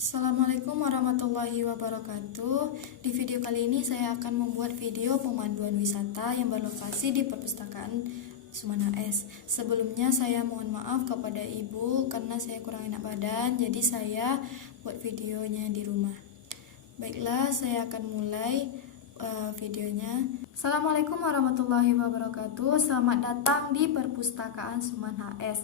Assalamualaikum warahmatullahi wabarakatuh. Di video kali ini saya akan membuat video pemanduan wisata yang berlokasi di Perpustakaan Sumana S. Sebelumnya saya mohon maaf kepada ibu karena saya kurang enak badan, jadi saya buat videonya di rumah. Baiklah, saya akan mulai videonya. Assalamualaikum warahmatullahi wabarakatuh. Selamat datang di Perpustakaan Sumana S,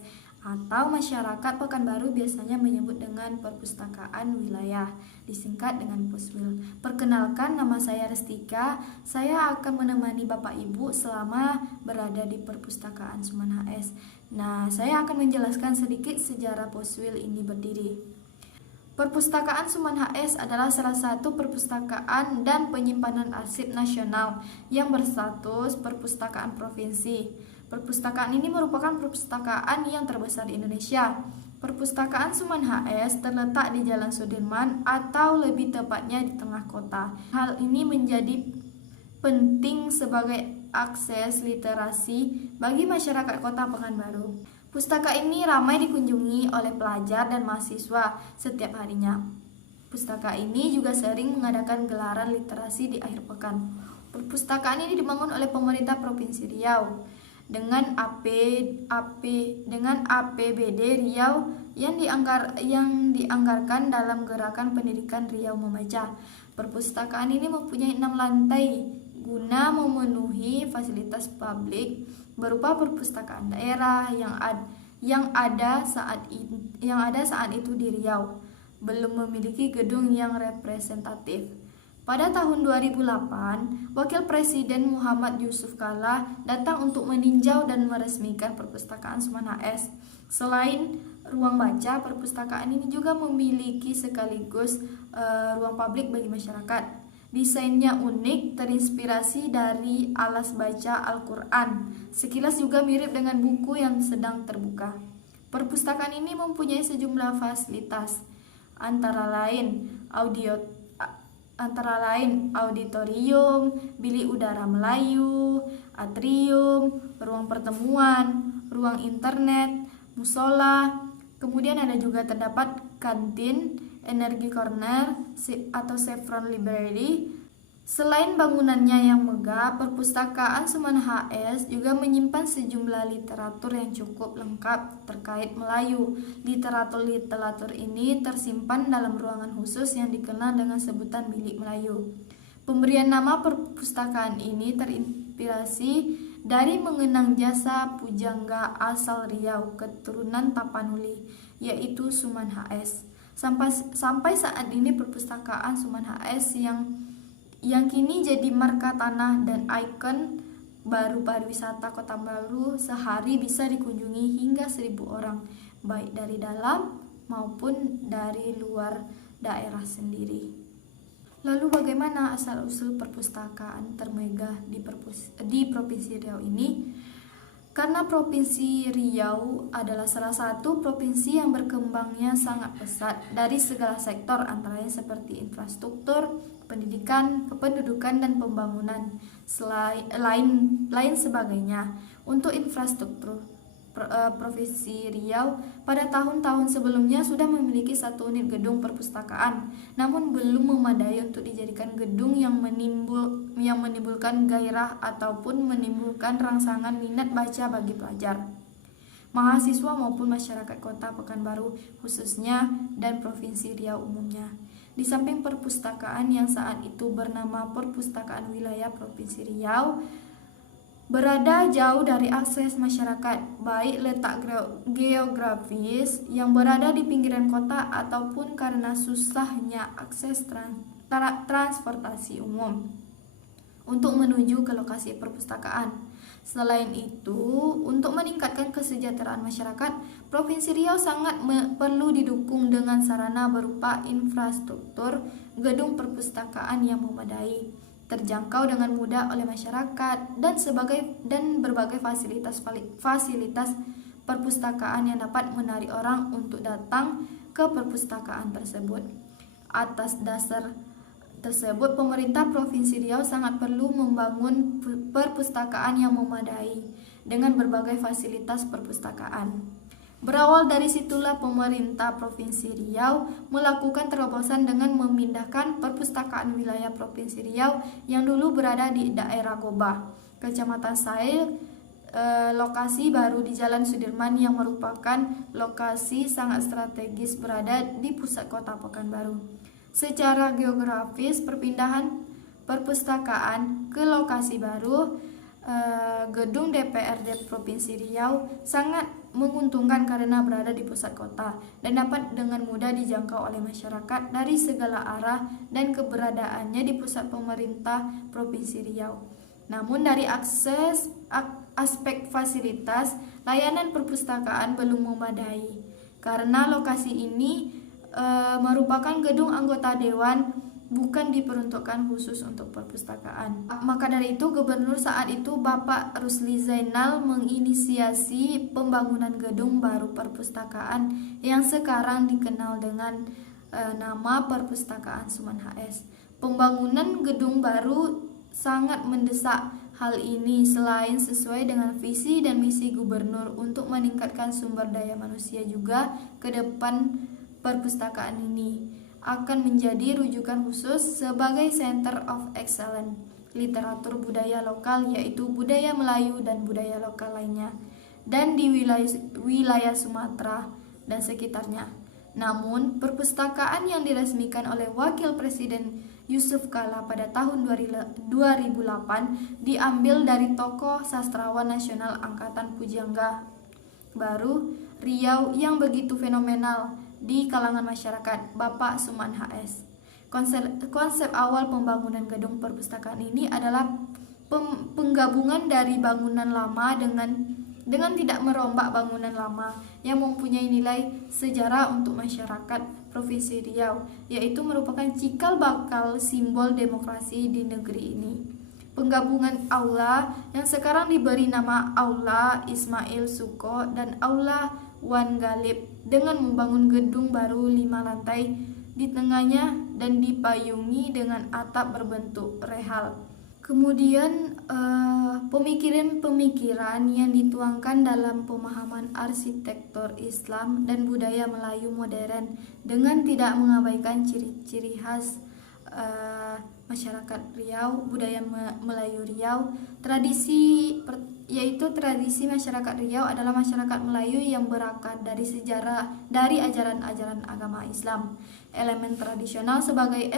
atau masyarakat Pekanbaru biasanya menyebut dengan Perpustakaan Wilayah, disingkat dengan Poswil. Perkenalkan, nama saya Restika. Saya akan menemani Bapak Ibu selama berada di Perpustakaan Sumana S. Nah, saya akan menjelaskan sedikit sejarah Poswil ini berdiri. Perpustakaan Sumana S adalah salah satu perpustakaan dan penyimpanan arsip nasional yang berstatus perpustakaan provinsi. Perpustakaan ini merupakan perpustakaan yang terbesar di Indonesia. Perpustakaan Sumana S terletak di Jalan Sudirman atau lebih tepatnya di tengah kota. Hal ini menjadi penting sebagai akses literasi bagi masyarakat Kota Pekanbaru. Pustaka ini ramai dikunjungi oleh pelajar dan mahasiswa setiap harinya. Pustaka ini juga sering mengadakan gelaran literasi di akhir pekan. Perpustakaan ini dibangun oleh pemerintah Provinsi Riau dengan APBD Riau yang dianggarkan dalam gerakan pendidikan Riau Membaca. Perpustakaan ini mempunyai 6 lantai guna memenuhi fasilitas publik berupa perpustakaan daerah yang ada saat itu di Riau belum memiliki gedung yang representatif. Pada tahun 2008, Wakil Presiden Muhammad Yusuf Kalla datang untuk meninjau dan meresmikan Perpustakaan Sumana S. Selain ruang baca, perpustakaan ini juga memiliki sekaligus ruang publik bagi masyarakat. Desainnya unik, terinspirasi dari alas baca Al-Quran. Sekilas juga mirip dengan buku yang sedang terbuka. Perpustakaan ini mempunyai sejumlah fasilitas, antara lain auditorium, bilik udara Melayu, atrium, ruang pertemuan, ruang internet, musola. Kemudian ada juga terdapat kantin, energi corner atau saffron library. Selain bangunannya yang megah, Perpustakaan Sumana S juga menyimpan sejumlah literatur yang cukup lengkap terkait Melayu. Literatur ini tersimpan dalam ruangan khusus yang dikenal dengan sebutan bilik Melayu. Pemberian nama perpustakaan ini terinspirasi dari mengenang jasa pujangga asal Riau keturunan Tapanuli, yaitu Sumana S. Sampai saat ini Perpustakaan Sumana S yang kini jadi marka tanah dan ikon baru pariwisata Kota Baru, sehari bisa dikunjungi hingga 1.000 orang, baik dari dalam maupun dari luar daerah sendiri. Lalu bagaimana asal-usul perpustakaan termegah di Provinsi Riau ini? Karena Provinsi Riau adalah salah satu provinsi yang berkembangnya sangat pesat dari segala sektor, antara lain seperti infrastruktur, pendidikan, kependudukan, dan pembangunan lain sebagainya. Untuk infrastruktur, Provinsi Riau pada tahun-tahun sebelumnya sudah memiliki 1 unit gedung perpustakaan, namun belum memadai untuk dijadikan gedung yang menimbulkan gairah ataupun menimbulkan rangsangan minat baca bagi pelajar, mahasiswa maupun masyarakat Kota Pekanbaru khususnya dan Provinsi Riau umumnya. Di samping perpustakaan yang saat itu bernama Perpustakaan Wilayah Provinsi Riau berada jauh dari akses masyarakat, baik letak geografis yang berada di pinggiran kota ataupun karena susahnya akses transportasi umum untuk menuju ke lokasi perpustakaan. Selain itu, untuk meningkatkan kesejahteraan masyarakat, Provinsi Riau sangat perlu didukung dengan sarana berupa infrastruktur gedung perpustakaan yang memadai, terjangkau dengan mudah oleh masyarakat, dan berbagai fasilitas perpustakaan yang dapat menarik orang untuk datang ke perpustakaan tersebut. Atas dasar tersebut, pemerintah Provinsi Riau sangat perlu membangun perpustakaan yang memadai dengan berbagai fasilitas perpustakaan. Berawal dari situlah pemerintah Provinsi Riau melakukan terobosan dengan memindahkan perpustakaan wilayah Provinsi Riau yang dulu berada di daerah Gobah, Kecamatan Sail, lokasi baru di Jalan Sudirman yang merupakan lokasi sangat strategis berada di pusat kota Pekanbaru. Secara geografis, perpindahan perpustakaan ke lokasi baru gedung DPRD Provinsi Riau sangat menguntungkan karena berada di pusat kota dan dapat dengan mudah dijangkau oleh masyarakat dari segala arah dan keberadaannya di pusat pemerintah Provinsi Riau. Namun dari aspek fasilitas, layanan perpustakaan belum memadai karena lokasi ini merupakan gedung anggota dewan, bukan diperuntukkan khusus untuk perpustakaan. Maka dari itu, Gubernur saat itu Bapak Rusli Zainal menginisiasi pembangunan gedung baru perpustakaan yang sekarang dikenal dengan nama Perpustakaan Suman HS. Pembangunan gedung baru sangat mendesak. Hal ini selain sesuai dengan visi dan misi Gubernur untuk meningkatkan sumber daya manusia juga ke depan perpustakaan ini akan menjadi rujukan khusus sebagai Center of Excellence literatur budaya lokal, yaitu budaya Melayu dan budaya lokal lainnya, dan di wilayah Sumatera dan sekitarnya. Namun, perpustakaan yang diresmikan oleh Wakil Presiden Yusuf Kala pada tahun 2008 diambil dari tokoh sastrawan nasional angkatan Pujangga Baru Riau yang begitu fenomenal di kalangan masyarakat, Bapak Suman HS. Konsep awal pembangunan gedung perpustakaan ini adalah penggabungan dari bangunan lama dengan tidak merombak bangunan lama yang mempunyai nilai sejarah untuk masyarakat Provinsi Riau, yaitu merupakan cikal bakal simbol demokrasi di negeri ini. Penggabungan aula yang sekarang diberi nama Aula Ismail Suko dan Aula Wan Galib dengan membangun gedung baru 5 lantai di tengahnya dan dipayungi dengan atap berbentuk rehal. Kemudian pemikiran-pemikiran yang dituangkan dalam pemahaman arsitektur Islam dan budaya Melayu modern dengan tidak mengabaikan ciri-ciri khas masyarakat Riau, budaya Melayu Riau. Yaitu tradisi masyarakat Riau adalah masyarakat Melayu yang berakar dari ajaran-ajaran agama Islam. Elemen tradisional sebagai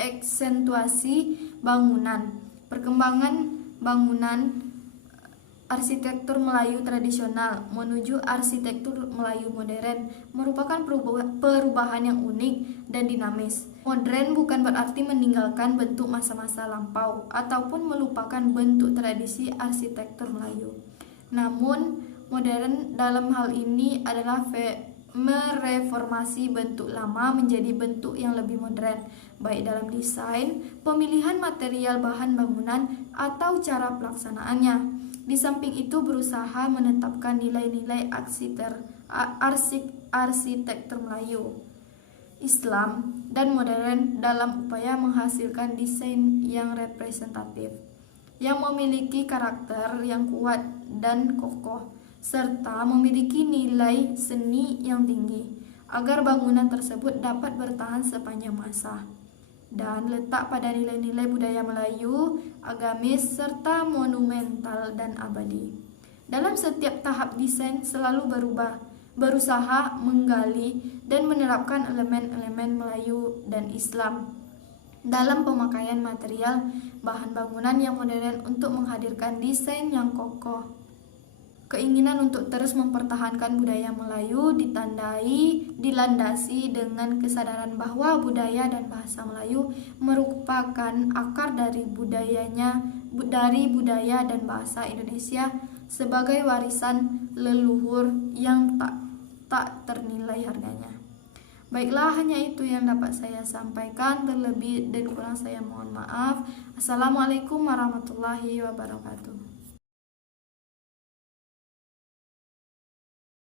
eksentuasi bangunan. Perkembangan bangunan arsitektur Melayu tradisional menuju arsitektur Melayu modern merupakan perubahan yang unik dan dinamis. Modern bukan berarti meninggalkan bentuk masa-masa lampau ataupun melupakan bentuk tradisi arsitektur Melayu. Namun, modern dalam hal ini adalah mereformasi bentuk lama menjadi bentuk yang lebih modern, baik dalam desain, pemilihan material bahan bangunan, atau cara pelaksanaannya. Di samping itu berusaha menetapkan nilai-nilai arsitektur Melayu, Islam, dan modern dalam upaya menghasilkan desain yang representatif, yang memiliki karakter yang kuat dan kokoh, serta memiliki nilai seni yang tinggi, agar bangunan tersebut dapat bertahan sepanjang masa dan letak pada nilai-nilai budaya Melayu, agamis, serta monumental dan abadi. Dalam setiap tahap desain selalu berusaha menggali dan menerapkan elemen-elemen Melayu dan Islam dalam pemakaian material bahan bangunan yang modern untuk menghadirkan desain yang kokoh. Keinginan untuk terus mempertahankan budaya Melayu dilandasi dengan kesadaran bahwa budaya dan bahasa Melayu merupakan akar dari budaya dan bahasa Indonesia sebagai warisan leluhur yang tak ternilai harganya. Baiklah, hanya itu yang dapat saya sampaikan. Terlebih dan kurang saya mohon maaf. Assalamualaikum warahmatullahi wabarakatuh.